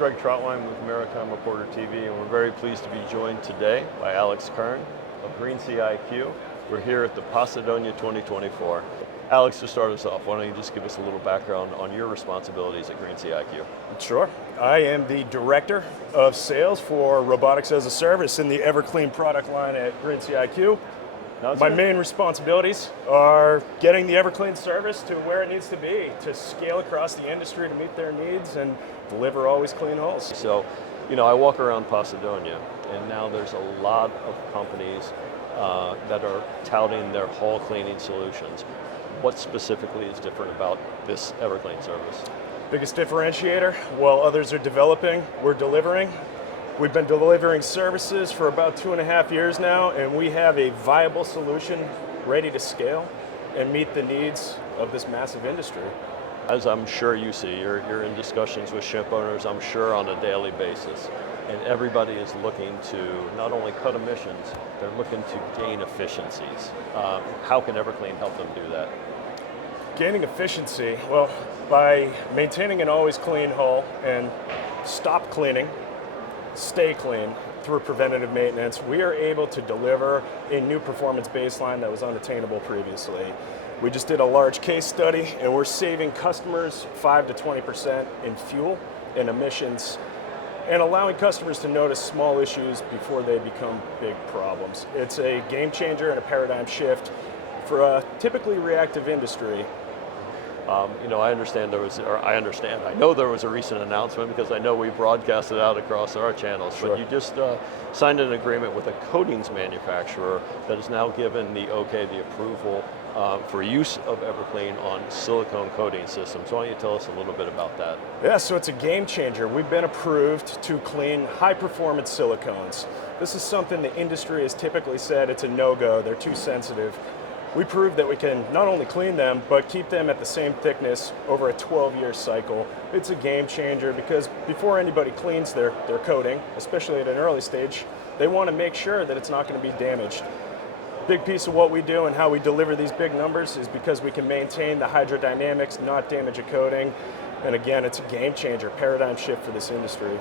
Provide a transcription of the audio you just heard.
Greg Trotwine with Maritime Reporter TV, and we're very pleased to be joined today by Alex Kern of Greensea IQ. We're here at the Posidonia 2024. Alex, to start us off, why don't you just give us a little background on your responsibilities at Greensea IQ? Sure. I am the Director of Sales for Robotics as a Service in the Everclean product line at Greensea IQ. My main responsibilities are getting the Everclean service to where it needs to be to scale across the industry to meet their needs and deliver always clean hulls. So, I walk around Posidonia, and now there's a lot of companies that are touting their hull cleaning solutions. What specifically is different about this Everclean service? Biggest differentiator, while others are developing, we're delivering. We've been delivering services for about 2.5 years now, and we have a viable solution ready to scale and meet the needs of this massive industry. As I'm sure you see, you're in discussions with ship owners, I'm sure, on a daily basis. And everybody is looking to not only cut emissions, they're looking to gain efficiencies. How can Everclean help them do that? Gaining efficiency, well, by maintaining an always clean hull and stop cleaning, stay clean through preventative maintenance, we are able to deliver a new performance baseline that was unattainable previously. We just did a large case study, and we're saving customers 5 to 20% in fuel and emissions, and allowing customers to notice small issues before they become big problems. It's a game changer and a paradigm shift for a typically reactive industry. I know there was a recent announcement because I know we broadcast it out across our channels, Sure. but you just signed an agreement with a coatings manufacturer that has now given the approval for use of Everclean on silicone coating systems. Why don't you tell us a little bit about that? Yeah, so it's a game changer. We've been approved to clean high performance silicones. This is something the industry has typically said it's a no-go, they're too sensitive. We proved that we can not only clean them, but keep them at the same thickness over a 12-year cycle. It's a game changer because before anybody cleans their coating, especially at an early stage, they want to make sure that it's not going to be damaged. Big piece of what we do and how we deliver these big numbers is because we can maintain the hydrodynamics, not damage a coating. And again, it's a game changer, paradigm shift for this industry.